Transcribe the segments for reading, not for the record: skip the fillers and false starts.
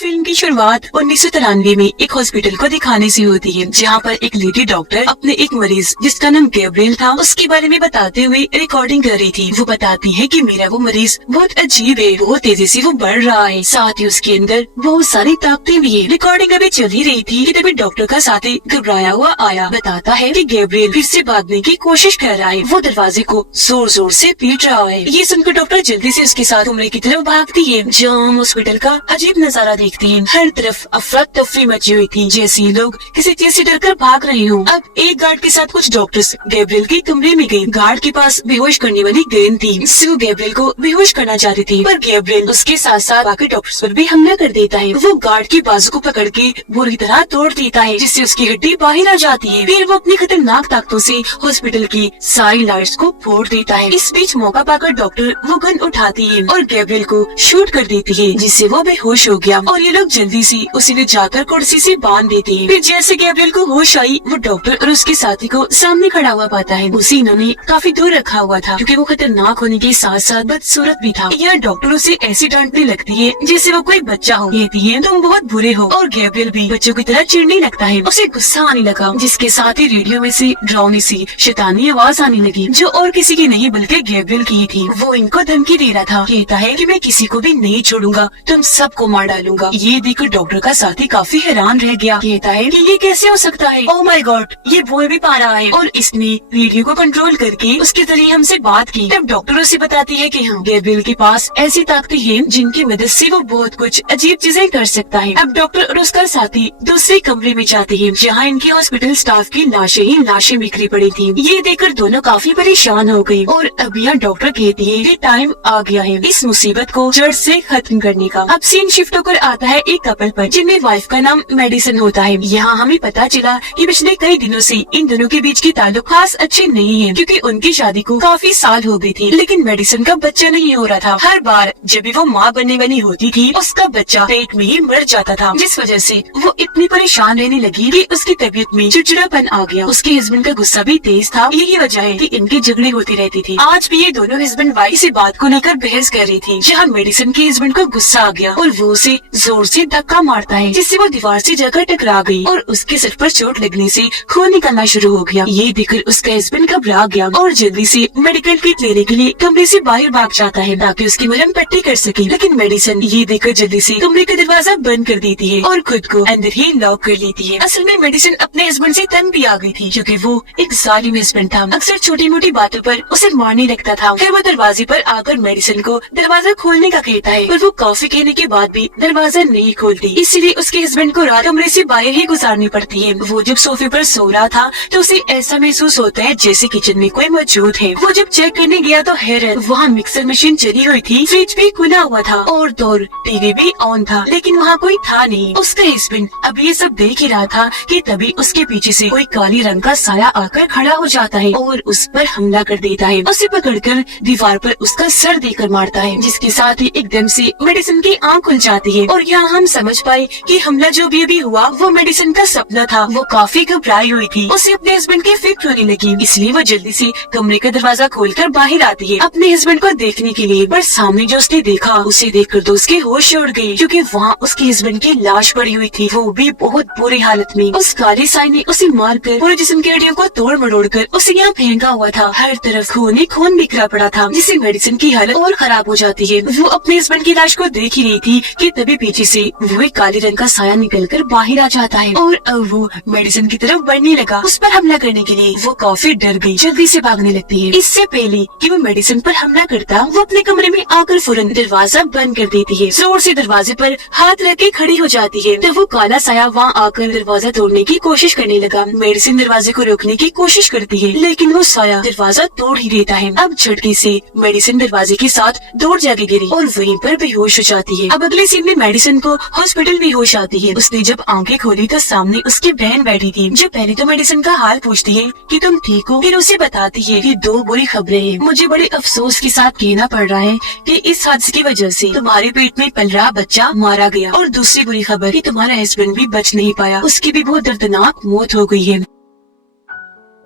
Film की शुरुआत 1993 में एक हॉस्पिटल को दिखाने से होती है, जहाँ पर एक लेडी डॉक्टर अपने एक मरीज जिसका नाम गैब्रियल था उसके बारे में बताते हुए रिकॉर्डिंग कर रही थी। वो बताती है कि मेरा वो मरीज बहुत अजीब है, बहुत तेजी से वो बढ़ रहा है, साथ ही उसके अंदर बहुत सारी ताकतें भी है। रिकॉर्डिंग अभी चल ही रही थी कि तभी डॉक्टर का साथी घबराया हुआ आया, बताता है कि गैब्रियल फिर से भागने की कोशिश कर रहा है, वो दरवाजे को जोर जोर से पीट रहा है। ये सुनकर डॉक्टर जल्दी से उसके साथ कमरे की तरफ भागती है, जहाँ हम हॉस्पिटल का अजीब नजारा देखते हैं। हर तरफ अफरा तफरी मची हुई थी, जैसे लोग किसी चीज से डरकर भाग रहे हों। अब एक गार्ड के साथ कुछ डॉक्टर्स गैब्रियल के कमरे में गए। गार्ड के पास बेहोश करने वाली गेंद थी, इससे वो गैब्रियल को बेहोश करना चाहते थे, पर गैब्रियल उसके साथ साथ बाकी डॉक्टर्स पर भी हमला कर देता है। वो गार्ड के बाजू को पकड़ के बुरी तरह तोड़ देता है, जिससे उसकी हड्डी बाहर आ जाती है। फिर वो अपनी खतरनाक ताकतों से हॉस्पिटल की सारी लाइट्स को फोड़ देता है। इस बीच मौका पाकर डॉक्टर वो गन उठाती है और गैब्रियल को शूट कर देती है, जिससे वो बेहोश हो गया और ये लोग जल्दी से उसे ले जाकर कुर्सी से बांध देते हैं। फिर जैसे गैब्रियल को होश आई, वो डॉक्टर और उसके साथी को सामने खड़ा हुआ पाता है। उसे इन्होंने काफी दूर रखा हुआ था, क्योंकि वो खतरनाक होने के साथ साथ बदसूरत भी था। यह डॉक्टर उसे ऐसी डांटने लगती है जैसे वो कोई बच्चा हो, कहती है तुम बहुत बुरे हो, और गैब्रियल भी बच्चों की तरह चिढ़ने लगता है। उसे गुस्सा आने लगा, जिसके साथ ही रेडियो में से डरावनी सी शैतानी आवाज आने लगी, जो और किसी की नहीं बल्कि गैब्रियल की थी। वो इनको धमकी दे रहा था, कहता है कि मैं किसी को भी नहीं छोड़ूंगा, तुम सबको मार डालूंगा। ये देखकर डॉक्टर का साथी काफी हैरान रह गया, कहता है कि ये कैसे हो सकता है, ओह माय गॉड, ये बोल भी पा रहा है, और इसने रेडियो को कंट्रोल करके उसके जरिए हमसे बात की। तब डॉक्टर उसे बताती है कि हाँ, गैब्रियल के पास ऐसी ताकतें हैं जिनकी मदद से वो बहुत कुछ अजीब चीजें कर सकता है। अब डॉक्टर और उसका साथी दूसरे कमरे में जाते हैं, जहाँ इनके हॉस्पिटल स्टाफ की लाशें ही लाशें बिखरी पड़ी थी। ये देखकर दोनों काफी परेशान हो गए, और अब यह डॉक्टर कहती है कि टाइम आ गया है इस मुसीबत को जड़ से खत्म करने का। अब सीन शिफ्ट होकर आता है एक कपल पर, जिनमें वाइफ का नाम मेडिसन होता है। यहाँ हमें पता चला कि पिछले कई दिनों से इन दोनों के बीच की ताल्लुक खास अच्छे नहीं है, क्योंकि उनकी शादी को काफी साल हो गए थे, लेकिन मेडिसन का बच्चा नहीं हो रहा था। हर बार जब भी वो माँ बनने वाली होती थी, उसका बच्चा पेट में ही मर जाता था, जिस वजह से वो इतनी परेशान रहने लगी कि उसकी तबीयत में चिड़चिड़ापन आ गया। उसके हस्बैंड का गुस्सा भी तेज था, यही वजह है कि इनके झगड़े होती रहती थी। आज भी ये दोनों हस्बैंड वाइफ इसी बात को लेकर बहस कर रही थी, जहाँ मेडिसन के हस्बैंड को गुस्सा आ गया और वो उसे जोर से धक्का मारता है, जिससे वो दीवार से जाकर टकरा गई और उसके सिर पर चोट लगने से खून निकलना शुरू हो गया। ये देखकर उसका हस्बैंड घबरा गया और जल्दी से मेडिकल किट लेने के लिए कमरे से बाहर भाग जाता है, ताकि उसकी मरहम पट्टी कर सके। लेकिन मेडिसन ये देखकर जल्दी से कमरे का दरवाजा बंद कर देती है और खुद को अंदर ही लॉक कर लेती है। असल में मेडिसन अपने हस्बैंड से तंग भी आ गई थी, क्योंकि वो एक जालिम हस्बैंड था, अक्सर छोटी मोटी बातों पर उसे मारने लगता था। फिर वो दरवाजे पर आकर मेडिसन को दरवाजा खोलने का कहता है, पर वो काफी कहने के बाद भी दरवाजा नहीं खोलती, इसलिए उसके हस्बैंड को रात कमरे से बाहर ही गुजारनी पड़ती है। वो जब सोफे पर सो रहा था तो उसे ऐसा महसूस होता है जैसे किचन में कोई मौजूद है। वो जब चेक करने गया तो हैरत, वहाँ मिक्सर मशीन चली हुई थी, फ्रिज भी खुला हुआ था और दौर टीवी भी ऑन था, लेकिन वहाँ कोई था नहीं। उसका हस्बैंड अब ये सब देख ही रहा था कि तभी उसके पीछे से कोई काली रंग का साया आकर खड़ा हो जाता है और उस पर हमला कर देता है। उसे पकड़कर दीवार पर उसका सर देकर मारता है, जिसके साथ ही एकदम से मेडिसन की आँख खुल जाती है और यहाँ हम समझ पाए कि हमला जो भी अभी हुआ वो मेडिसन का सपना था। वो काफी घबराई हुई थी, उसे अपने हस्बैंड की फिक्र होने लगी, इसलिए वो जल्दी से कमरे का दरवाजा खोलकर बाहर आती है अपने हस्बैंड को देखने के लिए। पर सामने जो उसने देखा, उसे देखकर तो उसके होश उड़ गए, क्योंकि वहाँ उसके हस्बैंड की लाश पड़ी हुई थी, वो भी बहुत बुरी हालत में। उस काले साई ने उसे मारकर पूरे जिस्म की हड्डियों को तोड़ मरोड़ कर उसे यहाँ फेंका हुआ था। हर तरफ खून ही खून बिखरा पड़ा था, जिससे मेडिसन की हालत और खराब हो जाती है। वो अपने हस्बैंड की लाश को देख ही रही थी कि तभी पीछे से वो एक काले रंग का साया निकलकर बाहर आ जाता है और अब वो मेडिसन की तरफ बढ़ने लगा। उस पर हमला करने के लिए वो काफी डर गई, जल्दी से भागने लगती है। इससे पहले कि वो मेडिसन पर हमला करता, वो अपने कमरे में आकर फौरन दरवाजा बंद कर देती है। जोर से दरवाजे पर हाथ रख के खड़ी हो जाती है, तो वो काला साया वहाँ आकर दरवाजा तोड़ने की कोशिश करने लगा। मेडिसन दरवाजे को रोकने की कोशिश करती है, लेकिन वो साया दरवाजा तोड़ ही देता है। अब झटके से मेडिसन दरवाजे के साथ दौड़ जाके गिरी और वहीं पर बेहोश हो जाती है। अब अगले सीन में मेडिसन को हॉस्पिटल में होश आती है। उसने जब आंखें खोली तो सामने उसकी बहन बैठी थी, जो पहले तो मेडिसन का हाल पूछती है कि तुम ठीक हो, फिर उसे बताती है कि दो बुरी खबरें हैं। मुझे बड़े अफसोस के साथ कहना पड़ रहा है कि इस हादसे की वजह से तुम्हारे पेट में पल रहा बच्चा मारा गया, और दूसरी बुरी खबर कि तुम्हारा हस्बैंड भी बच नहीं पाया, उसकी भी बहुत दर्दनाक मौत हो गई है।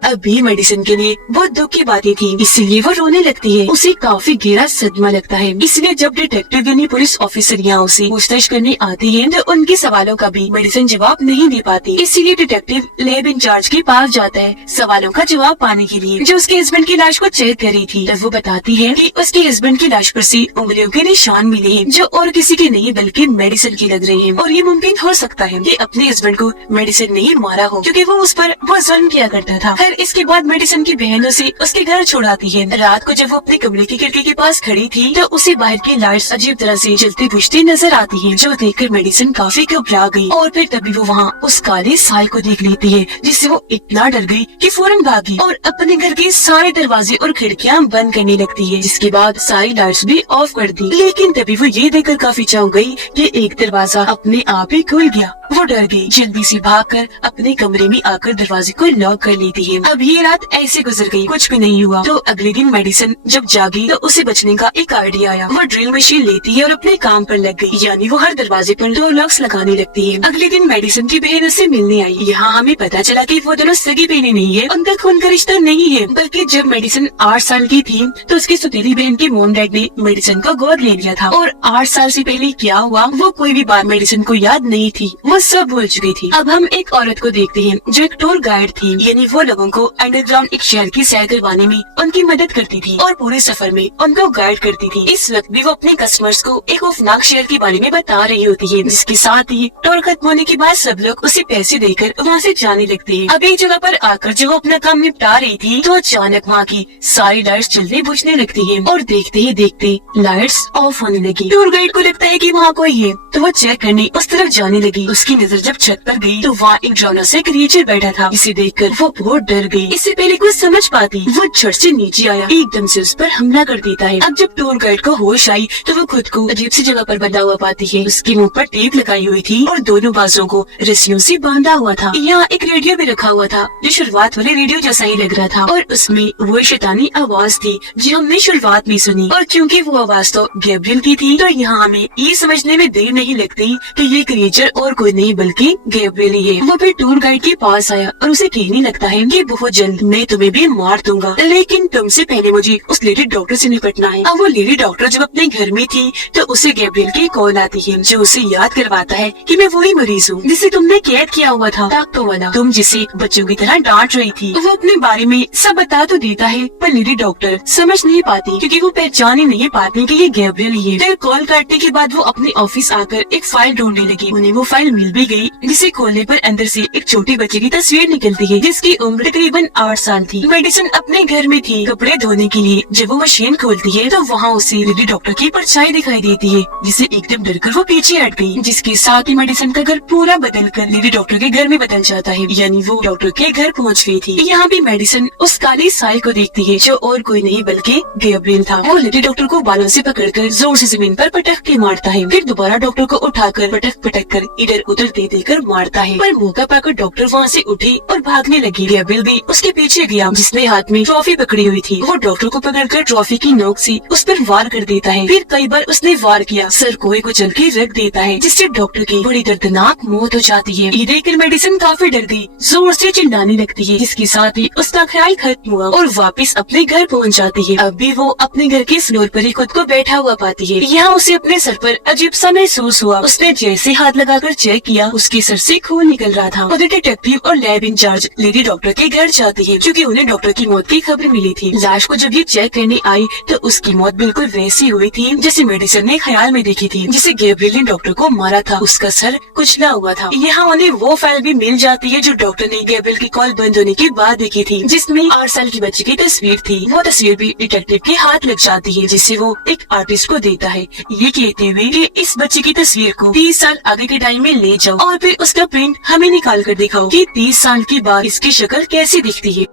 अभी मेडिसिन के लिए बहुत दुख की बातें थी, इसीलिए वो रोने लगती है। उसे काफी गहरा सदमा लगता है। इसलिए जब डिटेक्टिव यानी पुलिस ऑफिसर यहाँ उसे पूछताछ करने आती है तो उनके सवालों का भी मेडिसिन जवाब नहीं दे पाती। इसीलिए डिटेक्टिव लैब इंचार्ज के पास जाता है सवालों का जवाब पाने के लिए, जो उसके हस्बैंड की लाश को चेक कर रही थी। तब वो बताती है कि उसके हस्बैंड की लाश पर से उंगलियों के निशान मिले हैं, जो और किसी के नहीं बल्कि मेडिसिन की लग रहे हैं। और ये मुमकिन हो सकता है कि अपने हस्बैंड को मेडिसिन नहीं मारा हो, क्योंकि वो उस पर बहुत जुल्म किया करता था। फिर इसके बाद मेडिसिन की बहन उसे उसके घर छोड़ाती है। रात को जब वो अपने कमरे की खिड़की के पास खड़ी थी तो उसे बाहर की लाइट्स अजीब तरह से जलती बुझती नजर आती है, जो देखकर मेडिसिन काफी घबरा गई। और फिर तभी वो वहाँ उस काले साल को देख लेती है, जिससे वो इतना डर गई कि फौरन भागी और अपने घर के सारे दरवाजे और खिड़कियाँ बंद करने लगती है। जिसके बाद सारी लाइट्स भी ऑफ कर दी। लेकिन तभी वो ये देखकर काफी चौंक गई कि एक दरवाजा अपने आप ही खुल गया। वो डर गई, जल्दी से भागकर अपने कमरे में आकर दरवाजे को लॉक कर लेती है। अब ये रात ऐसे गुजर गई, कुछ भी नहीं हुआ। तो अगले दिन मेडिसिन जब जागी तो उसे बचने का एक आइडिया आया। वो ड्रिल मशीन लेती है और अपने काम पर लग गई, यानी वो हर दरवाजे पर 2 लॉक्स लगाने लगती है। अगले दिन मेडिसिन की बहन उससे मिलने आई। यहाँ हमें पता चला कि वो दोनों सगी बहनें नहीं है, उनका खून का रिश्ता नहीं है, बल्कि जब मेडिसिन 8 साल की थी तो उसकी सौतेली बहन के मोम डैड ने मेडिसिन को गोद ले लिया था। और 8 साल से पहले क्या हुआ वो कोई भी बात मेडिसिन को याद नहीं थी, वो सब भूल चुकी थी। अब हम एक औरत को देखते हैं जो एक टूर गाइड थी, यानी वो लोगों को अंडरग्राउंड एक शहर की सैर करवाने में उनकी मदद करती थी और पूरे सफर में उनको गाइड करती थी। इस वक्त भी वो अपने कस्टमर्स को एक खौफनाक शहर के बारे में बता रही होती है, जिसके साथ ही टूर खत्म होने के बाद सब लोग उसे पैसे देकर वहाँ से जाने लगते हैं। अब एक जगह पर आकर जब वो अपना काम निपटा रही थी तो अचानक वहाँ की सारी लाइट्स जल्दी बुझने लगती है और देखते ही देखते लाइट्स ऑफ होने लगी। टूर गाइड को लगता है कि वहाँ कोई है, तो वो चेक करने उस तरफ जाने लगी। उसकी नजर जब छत पर गई तो वहाँ एक डरावना सा क्रिएचर बैठा था, जिसे देखकर वो बहुत डर गई। इससे पहले कुछ समझ पाती वो झट से नीचे आया, एकदम से उस पर हमला कर देता है। अब जब टूर गाइड को होश आई तो वो खुद को अजीब सी जगह पर बंधा हुआ पाती है। उसके मुंह पर टेप लगाई हुई थी और दोनों बाजों को रस्सियों से बांधा हुआ था। यहाँ एक रेडियो भी रखा हुआ था, जो शुरुआत वाले रेडियो जैसा ही लग रहा था और उसमें वो शैतानी आवाज थी जो हमने शुरुआत में सुनी। और क्योंकि वो आवाज तो गैब्रियल की थी तो यहाँ हमें ये समझने में देर नहीं लगती कि ये क्रिएचर और कोई नहीं बल्कि गैब्रियल ही है। वो फिर टूर गाइड के पास आया और उसे कहने लगता है कि बहुत जल्द मैं तुम्हें भी मार दूंगा, लेकिन तुमसे पहले मुझे उस लेडी डॉक्टर से निपटना है। अब वो लेडी डॉक्टर जब अपने घर में थी तो उसे गैब्रियल की कॉल आती है, जो उसे याद करवाता है कि मैं वही मरीज हूँ जिसे तुमने कैद किया हुआ था, ताकतों वाला, तुम जिसे बच्चों की तरह डांट रही थी। वो अपने बारे में सब बता तो देता है, पर लेडी डॉक्टर समझ नहीं पाती क्योंकि वो पहचान ही नहीं पाती कि ये गैब्रियल ही है। फिर कॉल काटने के बाद वो अपने ऑफिस आकर एक फाइल ढूंढने लगी। उन्हें वो फाइल मिल भी गई, जिसे खोलने पर अंदर से एक छोटे बच्चे की तस्वीर निकलती है, जिसकी उम्र तकरीबन 8 साल थी। मेडिसिन अपने घर में थी कपड़े धोने के लिए। जब वो मशीन खोलती है तो वहाँ उसे लेडी डॉक्टर की परछाई दिखाई देती है, जिसे एकदम डरकर वो पीछे हट गई। जिसके साथ ही मेडिसिन का घर पूरा बदल कर लेडी डॉक्टर के घर में बदल जाता है, यानी वो डॉक्टर के घर पहुँच गई थी। यहाँ भी मेडिसिन उस काली साई को देखती है, जो और कोई नहीं बल्कि गैब्रियल था। वो लेडी डॉक्टर को बालों से पकड़कर जोर से जमीन पर पटक के मारता है, फिर दोबारा डॉक्टर को उठाकर पटक पटक कर इधर उधर दे देकर मारता है। पर मौका पाकर डॉक्टर वहाँ से उठी और भागने लगी। गैब्रियल भी उसके पीछे गया, जिसने हाथ में ट्रॉफी पकड़ी हुई थी। वो डॉक्टर को पकड़कर ट्रॉफी की नोक से उस पर वार कर देता है। फिर कई बार उसने वार किया, सर कोई को चल के रख देता है, जिससे डॉक्टर की बड़ी दर्दनाक मौत हो जाती है। ये देखकर मेडिसिन काफी डर गई, जोर से चिल्लाने लगती है, जिसके साथ ही उसका ख्याल खत्म हुआ और वापस अपने घर पहुँच जाती है। अब भी वो अपने घर के फ्लोर पर ही खुद को बैठा हुआ पाती है। यहाँ उसे अपने सर पर अजीब सा महसूस हुआ। उसने जैसे हाथ लगाकर चेक किया, उसके सर से खून निकल रहा था। उधर डिटेक्टिव और लैब इंचार्ज लेडी डॉक्टर के घर जाती है, क्योंकि उन्हें डॉक्टर की मौत की खबर मिली थी। लाश को जब ये चेक करने आई तो उसकी मौत बिल्कुल वैसी हुई थी जैसे मेडिसिन ने ख्याल में देखी थी, जिसे गैब्रियल ने डॉक्टर को मारा था। उसका सर कुचला हुआ था। यहाँ उन्हें वो फाइल भी मिल जाती है जो डॉक्टर ने गैब्रियल की कॉल बंद होने के बाद देखी थी, जिसमें 8 साल की बच्ची की तस्वीर थी। वो तस्वीर भी डिटेक्टिव के हाथ लग जाती है, जिसे वो एक आर्टिस्ट को देता है, ये कहते हुए कि इस बच्ची की तस्वीर को 30 साल आगे के टाइम में ले जाओ और फिर उसका प्रिंट हमें निकाल कर दिखाओ कि 30 साल के बाद इसकी शक्ल कैसी दिखती है।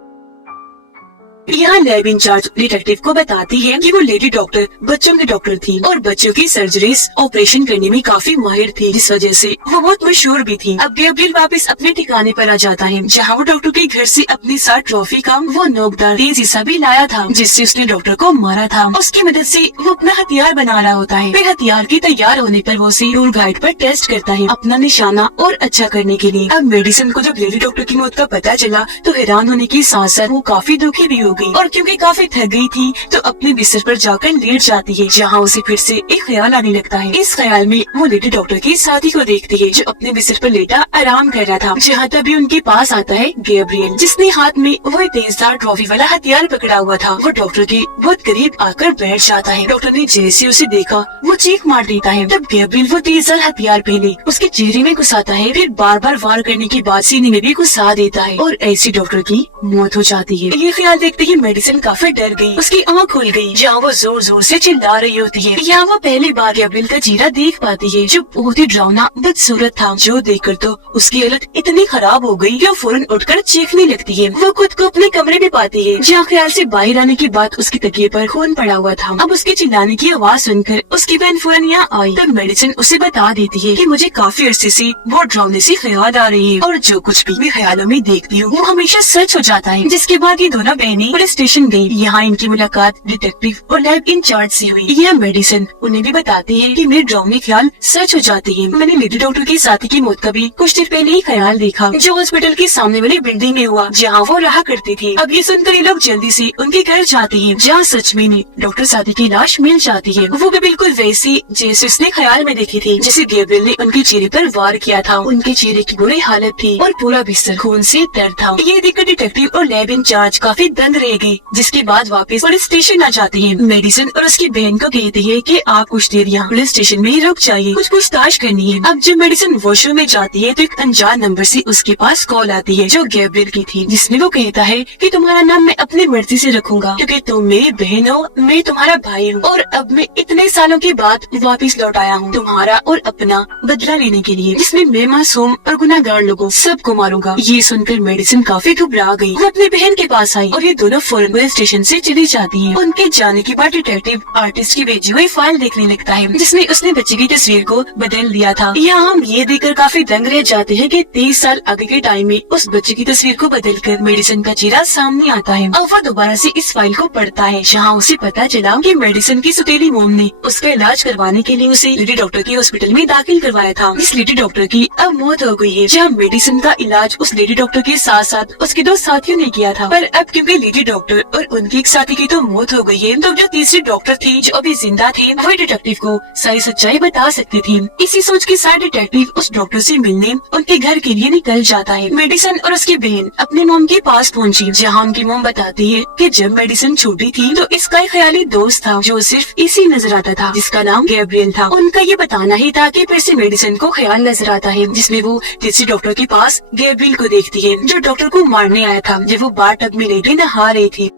यहाँ लैब इंचार्ज डिटेक्टिव को बताती है कि वो लेडी डॉक्टर बच्चों की डॉक्टर थी और बच्चों की सर्जरीज ऑपरेशन करने में काफी माहिर थी, जिस वजह से वो बहुत मशहूर भी थी। अब गैब्रियल वापस अपने ठिकाने पर आ जाता है, जहाँ वो डॉक्टर के घर से अपनी साथ ट्रॉफी का वो नोकदार तेज हिस्सा भी लाया था, जिससे उसने डॉक्टर को मारा था। उसकी मदद से वो अपना हथियार बना रहा होता है। फिर हथियार के तैयार होने पर वो उसे टूर गाइड पर टेस्ट करता है अपना निशाना और अच्छा करने के लिए। अब मेडिसिन को जब लेडी डॉक्टर की मौत का पता चला तो हैरान होने के साथ साथ वो काफी दुखी भी हो गई, और क्योंकि काफी थक गई थी तो अपने बिस्तर पर जाकर लेट जाती है, जहाँ उसे फिर से एक ख्याल आने लगता है। इस ख्याल में वो लेडी डॉक्टर की साथी को देखती है जो अपने बिस्तर पर लेटा आराम कर रहा था, जहाँ तभी उनके पास आता है गैब्रियल, जिसने हाथ में वही तेजदार ट्रॉफी वाला हथियार पकड़ा हुआ था। वो डॉक्टर के बहुत करीब आकर बैठ जाता है। डॉक्टर ने जैसे उसे देखा वो चीख मार देता है। तब गैब्रियल वो तेजदार हथियार पहले उसके चेहरे में घुसाता है, फिर बार बार वार करने के बाद सीने में भी घुसा देता है, और ऐसी डॉक्टर की मौत हो जाती है। ये ख्याल देखते ही मेडिसिन काफी डर गई, उसकी आँख खुल गई, जहाँ वो जोर जोर से चिल्ला रही होती है। यहाँ वो पहली बार गैब्रियल का चेहरा देख पाती है, जो बहुत ही डरावना बदसूरत था, जो देखकर तो उसकी हालत इतनी खराब हो गई कि वो फौरन उठकर चीखने लगती है। वो खुद को अपने कमरे में पाती है, जहाँ ख्याल से बाहर आने के बाद उसकी तकिए पर खून पड़ा हुआ था। अब उसके चिल्लाने की आवाज सुनकर उसकी बहन फौरन यहाँ आई। तब मेडिसिन उसे बता देती है कि मुझे काफी अरसे से बहुत डरावने सी ख्याल आ रही है, और जो कुछ भी मैं ख्यालों में देखती हूँ वो हमेशा सच हो जाता है। जिसके बाद ये दोनों बहनें पुलिस स्टेशन गयी। यहाँ इनकी मुलाकात डिटेक्टिव और लैब इंचार्ज से हुई। यह मेडिसिन उन्हें भी बताती है कि मेरे डरावने ख्याल सच हो जाते हैं। मैंने लेडी डॉक्टर के साथी की मौत का भी कुछ देर पहले ही ख्याल देखा, जो हॉस्पिटल के सामने वाली बिल्डिंग में हुआ, जहाँ वो रहा करती थी। अब ये सुनकर ये लोग जल्दी से उनके घर जाते हैं, जहाँ सच में डॉक्टर साथी की लाश मिल जाती है। वो भी बिल्कुल वैसी जैसे उसने ख्याल में देखी थी, जैसे गैब्रियल ने उनके चेहरे पर वार किया था। उनके चेहरे की बुरी हालत थी और पूरा बिस्तर खून से तर था। ये देखकर डिटेक्टिव और लैब इंचार्ज काफी दंग रह गए, जिसके बाद वापस पुलिस स्टेशन आ जाती है। मेडिसिन और उसकी बहन को कहती है कि आप कुछ देर यहाँ पुलिस स्टेशन में ही रुक जाइए, कुछ पूछताछ करनी है। अब जब मेडिसिन वॉशरूम में जाती है तो एक अनजान नंबर से उसके पास कॉल आती है, जो गैब्रियल की थी, जिसमें वो कहता है कि तुम्हारा नाम मैं अपनी मर्जी से रखूंगा, क्योंकि तुम मेरी बहन हो, मैं तुम्हारा भाई हूँ, और अब मैं इतने सालों के बाद वापस लौट आया हूँ तुम्हारा और अपना बदला लेने के लिए, जिसमें मैं मासूम और गुनाहगार लोगों सबको मारूंगा। ये सुनकर मेडिसिन काफी घबरा गई। वो अपनी बहन के पास आई और ये दोनों फौरन पुलिस स्टेशन से चली जाती है। उनके जाने के बाद डिटेक्टिव आर्टिस्ट की भेजी हुई फाइल देखने लगता है, जिसमें उसने बच्चे की तस्वीर को बदल दिया था। यहाँ हम ये देखकर काफी दंग रह जाते हैं कि 30 साल आगे के टाइम में उस बच्चे की तस्वीर को बदलकर मेडिसिन का चेहरा सामने आता है। अब वो दोबारा से इस फाइल को पढ़ता है, जहाँ उसे पता चला कि मेडिसिन की सौतेली मोम ने उसका इलाज करवाने के लिए उसे लेडी डॉक्टर के हॉस्पिटल में दाखिल करवाया था। इस लेडी डॉक्टर की अब मौत हो गई है, जहाँ मेडिसिन का इलाज उस लेडी डॉक्टर के साथ साथ उसके दो साथियों ने किया था। पर अब क्योंकि लेडी डॉक्टर और उनकी एक साथी की तो मौत हो गई है, तो जो तीसरी डॉक्टर थी जो अभी जिंदा थे, वही डिटेक्टिव को सारी सच्चाई बता सकती थी। इसी सोच के साथ डिटेक्टिव उस डॉक्टर से मिलने उनके घर के लिए निकल जाता है। मेडिसिन और उसकी बहन अपने मोम के पास पहुंची, जहाँ उनकी मोम बताती है कि जब मेडिसिन छोटी थी तो इसका एक ख्याली दोस्त था जो सिर्फ इसी नजर आता था, जिसका नाम गैब्रियल था। उनका ये बताना ही था कि फिर से मेडिसिन को ख्याल नजर आता है, जिसमें वो तीसरी डॉक्टर के पास गैब्रियल को देखती है, जो डॉक्टर को मारने आया था जब वो बाथ टब में लेटे नहा रही थी।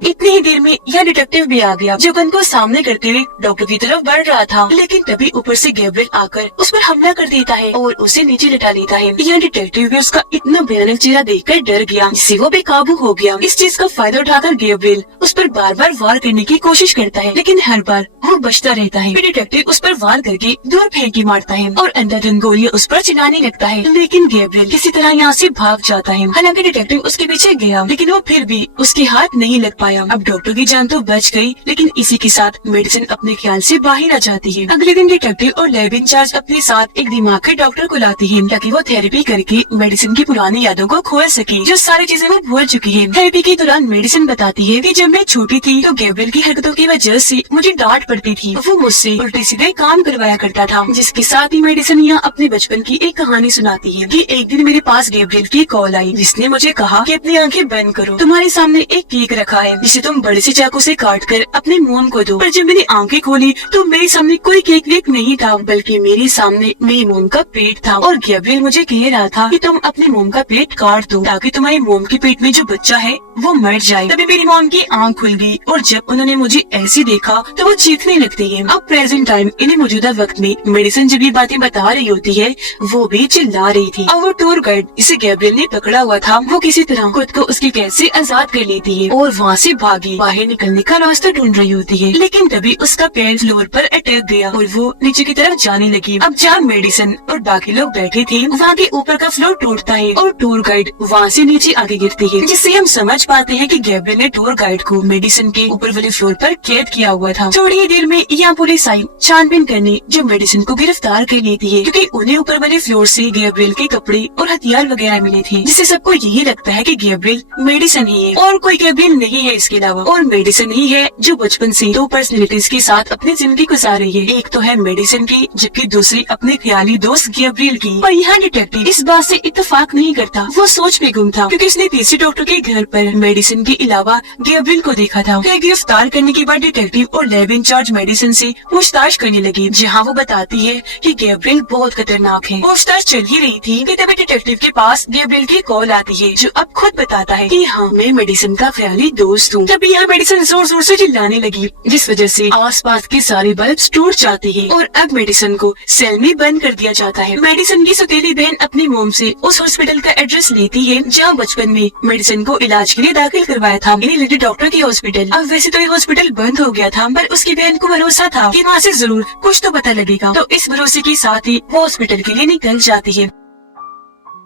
इतनी ही देर में यह डिटेक्टिव भी आ गया, जो गन को सामने करते हुए डॉक्टर की तरफ बढ़ रहा था, लेकिन तभी ऊपर से गैब्रियल आकर उस पर हमला कर देता है और उसे नीचे लिटा लेता है। यह डिटेक्टिव भी उसका इतना भयानक चेहरा देखकर डर गया, जिससे वो बेकाबू हो गया। इस चीज का फायदा उठाकर गैब्रियल उस पर बार बार वार करने की कोशिश करता है, लेकिन हर बार वो बचता रहता है। फिर डिटेक्टिव उस पर वार करके दूर फेंक मारता है और अंधाधुंध गोलियां उस पर चलाने लगता है, लेकिन गैब्रियल किसी तरह यहाँ से भाग जाता है। हालांकि डिटेक्टिव उसके पीछे गया, लेकिन वो फिर भी उसके हाथ नहीं लग पाया। अब डॉक्टर की जान तो बच गई, लेकिन इसी के साथ मेडिसिन अपने ख्याल से बाहर आ जाती है। अगले दिन डिटेक्टिव और लैब इंचार्ज अपने साथ एक दिमाग के डॉक्टर को लाती है, ताकि वो थेरेपी करके मेडिसिन की पुरानी यादों को खोल सके, जो सारी चीजें वो भूल चुकी है। थेरेपी के दौरान मेडिसिन बताती है कि जब मैं छोटी थी तो गैब्रियल की हरकतों की वजह से मुझे डांट पड़ती थी। वो मुझसे उल्टे सीधे काम करवाया करता था। जिसके साथ ही मेडिसिन यहाँ अपने बचपन की एक कहानी सुनाती है कि एक दिन मेरे पास गैब्रियल की कॉल आई, जिसने मुझे कहा कि अपनी आंखें बंद करो, तुम्हारे सामने एक केक रखा है जिसे तुम बड़े से चाकू से काट कर अपने मोम को दो। पर जब मैंने आंखें खोली तो मेरे सामने कोई केक वेक नहीं था, बल्कि मेरे सामने मेरी मोम का पेट था। और गैब्रियल मुझे कह रहा था कि तुम अपने मोम का पेट काट दो ताकि तुम्हारे मोम के पेट में जो बच्चा है वो मर जाए। तभी मेरी मोम की आंख खुल गई और जब उन्होंने मुझे ऐसे देखा तो वो चीखने लगती है। अब प्रेजेंट टाइम इन्हें मौजूदा वक्त में मेडिसिन जब ये बातें बता रही होती है वो भी चिल्ला रही थी। अब वो टूर गाइड इसे गैब्रियल ने पकड़ा हुआ था, वो किसी तरह खुद को उसकी कैद से आजाद कर लेती है और वहाँ से भागी बाहर निकलने का रास्ता ढूंढ रही होती है। लेकिन तभी उसका पैर फ्लोर पर अटक गया और वो नीचे की तरफ जाने लगी। अब जहाँ मेडिसिन और बाकी लोग बैठे थे वहाँ के ऊपर का फ्लोर टूटता है और टूर गाइड वहाँ से नीचे आगे गिरती है, जिससे हम समझ पाते हैं कि गैब्रियल ने टूर गाइड को मेडिसिन के ऊपर वाले फ्लोर पर कैद किया हुआ था। थोड़ी ही देर में यहाँ पुलिस आई छानबीन करने, जो मेडिसिन को गिरफ्तार कर लेती है क्योंकि उन्हें ऊपर वाले फ्लोर से गैब्रियल के कपड़े और हथियार वगैरह मिले थे, जिससे सबको यही लगता है कि गैब्रियल मेडिसिन ही है और कोई गैब्रियल नहीं है इसके अलावा। और मेडिसिन ही है जो बचपन से दो पर्सनैलिटीज के साथ अपनी जिंदगी गुजार रही है, एक तो है मेडिसिन की जबकि दूसरी अपने ख्याली दोस्त गैब्रियल की। और यहाँ डिटेक्टिव इस बात से इत्तेफाक नहीं करता, वो सोच में गुम था क्योंकि उसने तीसरे डॉक्टर के घर पर मेडिसिन के अलावा गैब्रियल को देखा था। फिर गिरफ्तार करने के बाद डिटेक्टिव और लैब इंचार्ज मेडिसिन से पूछताछ करने लगी, जहाँ वो बताती है कि गैब्रियल बहुत खतरनाक है। पूछताछ चल ही रही थी कि तभी डिटेक्टिव के पास गैब्रियल की कॉल आती है, जो अब खुद बताता है कि हाँ मैं मेडिसिन का ख्याली दोस्त हूँ। तभी यहाँ मेडिसिन जोर जोर से चिल्लाने लगी, जिस वजह से आसपास के सारे बल्ब टूट जाते हैं और अब मेडिसिन को सेल में बंद कर दिया जाता है। मेडिसिन की सौतेली बहन अपनी मोम से उस हॉस्पिटल का एड्रेस लेती है जहाँ बचपन में मेडिसिन को इलाज के लिए दाखिल करवाया था, यानी लेडी डॉक्टर की हॉस्पिटल। अब वैसे तो ये हॉस्पिटल बंद हो गया था, पर उसकी बहन को भरोसा था कि वहाँ से जरूर कुछ तो पता लगेगा, तो इस भरोसे के साथ ही वो हॉस्पिटल के लिए निकल जाती है।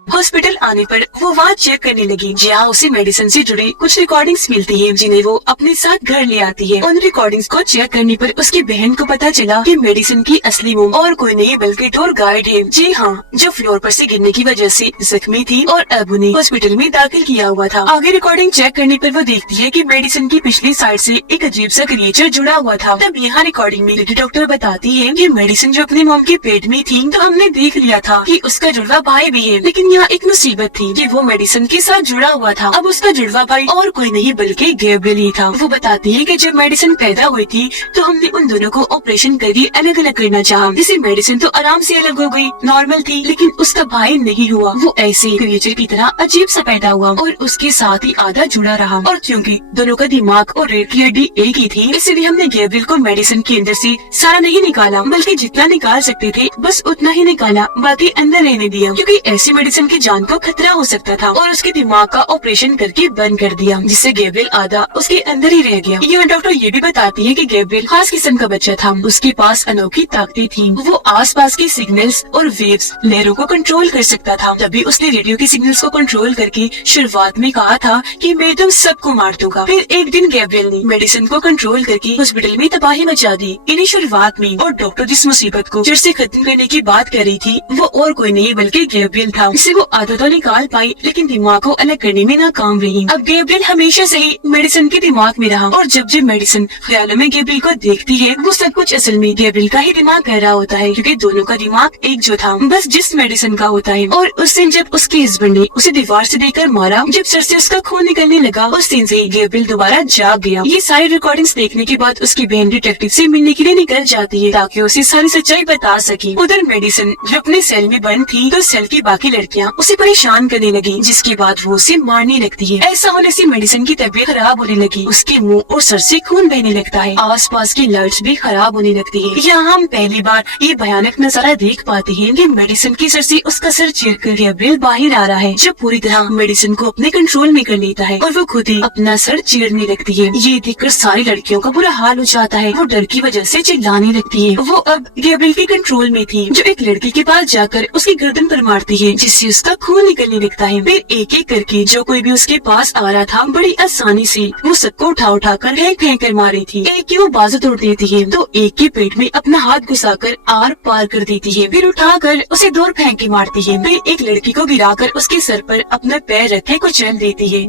हॉस्पिटल आने पर वो वहाँ चेक करने लगी, जहाँ उसे मेडिसिन से जुड़ी कुछ रिकॉर्डिंग्स मिलती हैं, जिन्हें वो अपने साथ घर ले आती है। उन रिकॉर्डिंग्स को चेक करने पर उसकी बहन को पता चला कि मेडिसिन की असली मोम और कोई नहीं बल्कि टूर गाइड है। जी हाँ, जो फ्लोर पर से गिरने की वजह से जख्मी थी और अब उन्हें हॉस्पिटल में दाखिल किया हुआ था। आगे रिकॉर्डिंग चेक करने पर वो देखती है कि मेडिसिन की पिछली साइड से एक अजीब सा क्रिएचर जुड़ा हुआ था। तब यहाँ रिकॉर्डिंग में लेडी डॉक्टर बताती है कि मेडिसिन जो अपनी मोम के पेट में थी तो हमने देख लिया था कि उसका जुड़वा भाई भी है, लेकिन यहाँ एक मुसीबत थी कि वो मेडिसिन के साथ जुड़ा हुआ था। अब उसका जुड़वा भाई और कोई नहीं बल्कि गैब्रियल ही था। वो बताती है कि जब मेडिसिन पैदा हुई थी तो हमने उन दोनों को ऑपरेशन करके अलग अलग करना चाहा, जिससे मेडिसिन तो आराम से अलग हो गई, नॉर्मल थी, लेकिन उसका भाई नहीं हुआ। वो ऐसे क्रिएचर की तरह अजीब सा पैदा हुआ और उसके साथ ही आधा जुड़ा रहा। और क्योंकि दोनों का दिमाग और रीढ़ की हड्डी एक ही थी, इसलिए हमने गैब्रियल को मेडिसिन के अंदर से सारा नहीं निकाला, बल्कि जितना निकाल सकते थे बस उतना ही निकाला, बाकी अंदर रहने दिया, क्योंकि ऐसी मेडिसिन की जान को खतरा हो सकता था। और उसके दिमाग का ऑपरेशन करके बंद कर दिया, जिससे गैब्रियल आधा उसके अंदर ही रह गया। यह डॉक्टर ये भी बताती है कि गैब्रियल खास किस्म का बच्चा था, उसके पास अनोखी ताकतें थी। वो आसपास की सिग्नल्स और वेव्स लहरों को कंट्रोल कर सकता था। तभी उसने रेडियो की सिग्नल्स को कंट्रोल करके शुरुआत में कहा था कि मैं तुम सबको मार दूंगा। फिर एक दिन गैब्रियल ने मेडिसिन को कंट्रोल करके हॉस्पिटल में तबाही मचा दी। इन्हीं शुरुआत में और डॉक्टर जिस मुसीबत को जड़ से खत्म करने की बात कर रही थी वो और कोई नहीं बल्कि गैब्रियल था। इसे वो आधा तो निकाल पाई, लेकिन दिमाग को अलग करने में नाकाम रही। अब गैब्रियल हमेशा से ही मेडिसिन के दिमाग में रहा और जब जब मेडिसिन ख्यालों में गैब्रियल को देखती है वो सब कुछ असल में गैब्रियल का ही दिमाग कर रहा होता है, क्योंकि दोनों का दिमाग एक जो था, बस जिस मेडिसिन का होता है। और उस दिन जब उसके हस्बैंड ने उसे दीवार से देकर मारा, जब सर से उसका खून निकलने लगा, उस दिन से ही गैब्रियल दोबारा जाग गया। ये सारी रिकॉर्डिंग्स देखने के बाद उसकी बहन डिटेक्टिव से मिलने के लिए निकल जाती है ताकि उसे सारी सच्चाई बता सके। उधर मेडिसिन जो अपने सेल में बंद थी तो सेल की बाकी लड़कियां उसे परेशान करने लगी, जिसके बाद वो उसे मारने लगती है। ऐसा होने से मेडिसिन की तबीयत खराब होने लगी, उसके मुंह और सर से खून बहने लगता है, आसपास की लाइट्स भी खराब होने लगती है। यहाँ हम पहली बार ये भयानक नजारा देख पाते हैं कि मेडिसिन की सर से उसका सर चीरकर गैब्रियल बाहर आ रहा है, जो पूरी तरह मेडिसिन को अपने कंट्रोल में कर लेता है और वो खुद ही अपना सर चीरने लगती है। ये देखकर सारी लड़कियों का बुरा हाल हो जाता है, वो डर की वजह से चिल्लाने लगती है। वो अब गैब्रियल के कंट्रोल में थी, जो एक लड़की के पास जाकर उसकी गर्दन पर मारती है, जिससे उसका खून निकलने लगता है। फिर एक एक करके जो कोई भी उसके पास आ रहा था बड़ी आसानी से वो सबको उठा कर फेंक कर मार रही थी। एक की वो बाजू तोड़ देती है तो एक के पेट में अपना हाथ घुसाकर आर पार कर देती है, फिर उठाकर उसे दूर फेंक के मारती है। फिर एक लड़की को गिराकर उसके सर पर अपना पैर रखे कुचल देती है।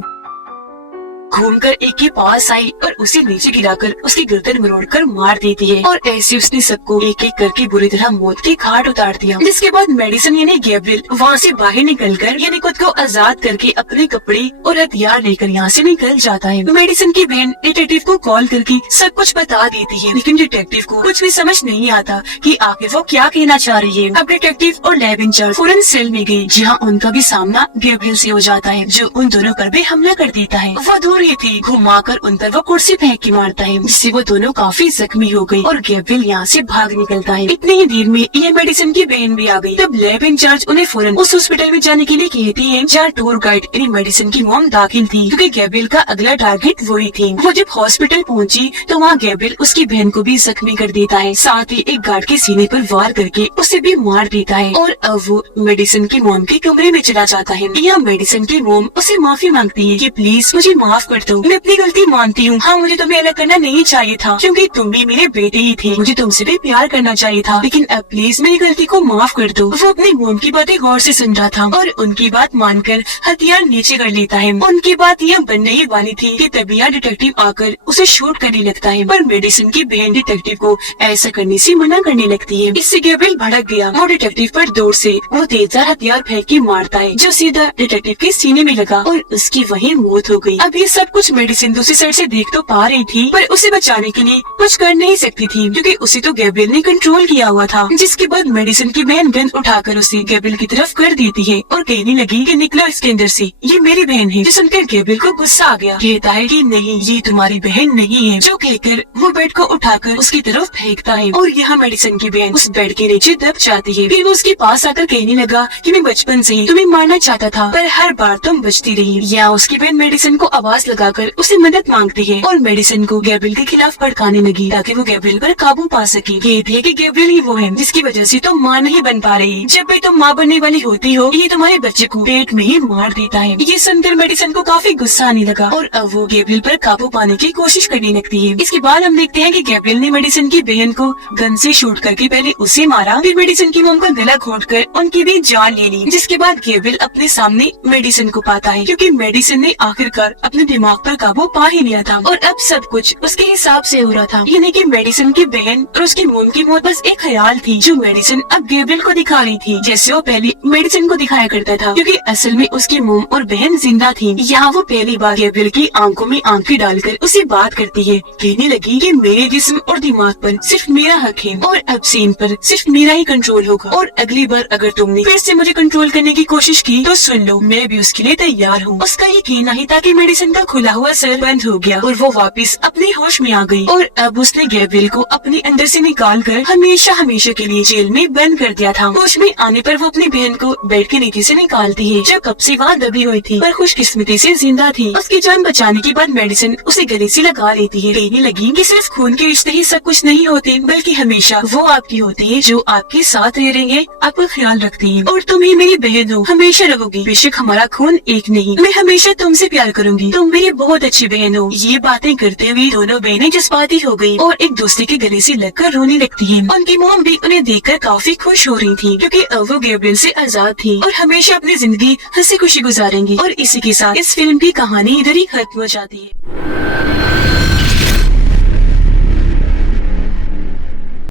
घूमकर एक के पास आई और उसे नीचे गिराकर उसकी गर्दन मरोड़कर मार देती है और ऐसे उसने सबको एक एक करके बुरी तरह मौत के घाट उतार दिया। जिसके बाद मेडिसन यानी गैब्रियल वहाँ से बाहर निकलकर यानी खुद को आजाद करके अपने कपड़े और हथियार लेकर यहाँ से निकल जाता है। मेडिसन की बहन डिटेक्टिव को कॉल करके सब कुछ बता देती है, लेकिन डिटेक्टिव को कुछ भी समझ नहीं आता कि आखिर वो क्या कहना चाह रही है। अब डिटेक्टिव और लैब इंचार्ज फौरन सेल में गई, जहाँ उनका भी सामना गैब्रियल से हो जाता है, जो उन दोनों पर भी हमला कर देता है। वो दूर ही थी, घुमाकर उन पर वो कुर्सी फेंक के मारता है, जिससे वो दोनों काफी जख्मी हो गई और गैब्रियल यहाँ से भाग निकलता है। इतनी ही देर में ये मेडिसन की बहन भी आ गई। तब लैब इंचार्ज उन्हें फौरन उस हॉस्पिटल में जाने के लिए कहती है जहाँ टूर गाइड यानी मेडिसन की मॉम दाखिल थी, क्योंकि गैब्रियल का अगला टारगेट वही थी। वो जब हॉस्पिटल पहुंची तो वहाँ गैब्रियल उसकी बहन को भी जख्मी कर देता है, साथ ही एक गार्ड के सीने पर वार करके उसे भी मार देता है। और अब वो मेडिसन की मॉम के कमरे में चला जाता है। यहाँ मेडिसन की मॉम उसे माफी मांगती है कि प्लीज मुझे माफ कर दो, मैं अपनी गलती मानती हूँ। हाँ, मुझे तुम्हें अलग करना नहीं चाहिए था, क्योंकि तुम भी मेरे बेटे ही थे, मुझे तुमसे भी प्यार करना चाहिए था, लेकिन अब प्लीज मेरी गलती को माफ कर दो। वो अपनी मॉम की बातें गौर से सुन रहा था और उनकी बात मानकर हथियार नीचे कर लेता है। उनकी बात यह बनने ही वाली थी कि तभी यहाँ डिटेक्टिव आकर उसे शूट करने लगता है, पर मेडिसन की बहन डिटेक्टिव को ऐसा करने से मना करने लगती है। इससे गैब्रियल भड़क गया। वो डिटेक्टिव पर दूर से वो तेजधार हथियार फेंक के मारता है, जो सीधा डिटेक्टिव के सीने में लगा और उसकी वहीं मौत हो गई। अब ये सब कुछ मेडिसन दूसरी साइड से देख तो पा रही थी, पर उसे बचाने के लिए कुछ कर नहीं सकती थी, क्योंकि उसे तो गैब्रियल ने कंट्रोल किया हुआ था। जिसके बाद मेडिसन की बहन गन उठाकर उसे गैब्रियल की तरफ कर देती है और कहने लगी कि निकलो इसके अंदर से, ये मेरी बहन है। जो सुनकर गैब्रियल को गुस्सा आ गया, कहता है कि नहीं, ये तुम्हारी बहन नहीं है, जो कहकर वो बेड को उठाकर उसकी तरफ फेंकता है और यहाँ मेडिसन की बहन उस बेड के नीचे दब जाती है। फिर वो उसके पास आकर कहने लगा कि मैं बचपन से ही तुम्हें मारना चाहता था, पर हर बार तुम बचती रही। यहाँ उसकी बहन मेडिसन को आवाज लगाकर उसे मदद मांगती है और मेडिसन को गैब्रियल के खिलाफ भड़काने लगी, ताकि वो गैब्रियल पर काबू पा सके। कहती है कि गैब्रियल ही वो है जिसकी वजह से तुम माँ नहीं बन पा रही। जब भी तुम माँ बनने वाली होती हो, ये तुम्हारे बच्चे को पेट में ही मार देता है। ये सुनकर मेडिसन को काफी गुस्सा आने लगा और अब वो गैब्रियल पर काबू पाने की कोशिश करने लगती है। इसके बाद हम देखते हैं कि गैब्रियल ने मेडिसन की बहन को गन से शूट करके पहले उसे मारा, फिर मेडिसन की मॉम का गला घोंटकर उनकी भी जान ले ली। जिसके बाद गैब्रियल अपने सामने मेडिसन को पाता है, क्योंकि मेडिसन ने आखिरकार अपने दिमाग पर काबू पा ही लिया था और अब सब कुछ उसके हिसाब से हो रहा था। यानी कि मेडिसन की बहन और उसकी मॉम की मौत बस एक ख्याल थी, जो मेडिसन अब गैब्रियल को दिखा रही थी, जैसे वो पहले मेडिसन को दिखाया करता था, क्योंकि असल में उसकी मॉम और बहन जिंदा थी। यहाँ वो पहली बार गैब्रियल की आंखों में आंखें डालकर उसे बात करती है, कहने लगी कि मेरे जिस्म और दिमाग पर सिर्फ मेरा हक है और अब से इन पर सिर्फ मेरा ही कंट्रोल होगा, और अगली बार अगर तुमने फिर से मुझे कंट्रोल करने की कोशिश की तो सुन लो, मैं भी उसके लिए तैयार हूँ। उसका ये कहना ही था कि मेडिसन का खुला हुआ सर बंद हो गया और वो वापस अपने होश में आ गई, और अब उसने गैब्रियल को अपने अंदर से निकाल कर हमेशा हमेशा के लिए जेल में बंद कर दिया था। होश में आने पर वो अपनी बहन को बेड के नीचे से निकालती है, जो कब से वहाँ दबी हुई थी पर खुशकिस्मती से जिंदा थी। उसकी जान बचाने के बाद मेडिसन उसे गले से लगा लेती है, कहने लगी कि सिर्फ खून के रिश्ते ही सब कुछ नहीं होते, बल्कि हमेशा वो आपकी होती है जो आपके साथ रह रही है, आपका ख्याल रखती है, और तुम ही मेरी बहन हो, हमेशा रहोगी। बेशक हमारा खून एक नहीं, मैं हमेशा तुमसे प्यार करूंगी, तुम मेरी बहुत अच्छी बहन हो। ये बातें करते हुए दोनों बहनें जज्बाती हो गयी और एक दूसरे के गले से लगकर रोने लगती है। उनकी मॉम भी उन्हें देखकर काफी खुश हो रही थी, क्योंकि अब वो गैब्रियल से आजाद थी और हमेशा अपनी जिंदगी हंसी खुशी गुजारेंगी। और इसी के साथ इस फिल्म की कहानी इधर ही खत्म हो जाती है।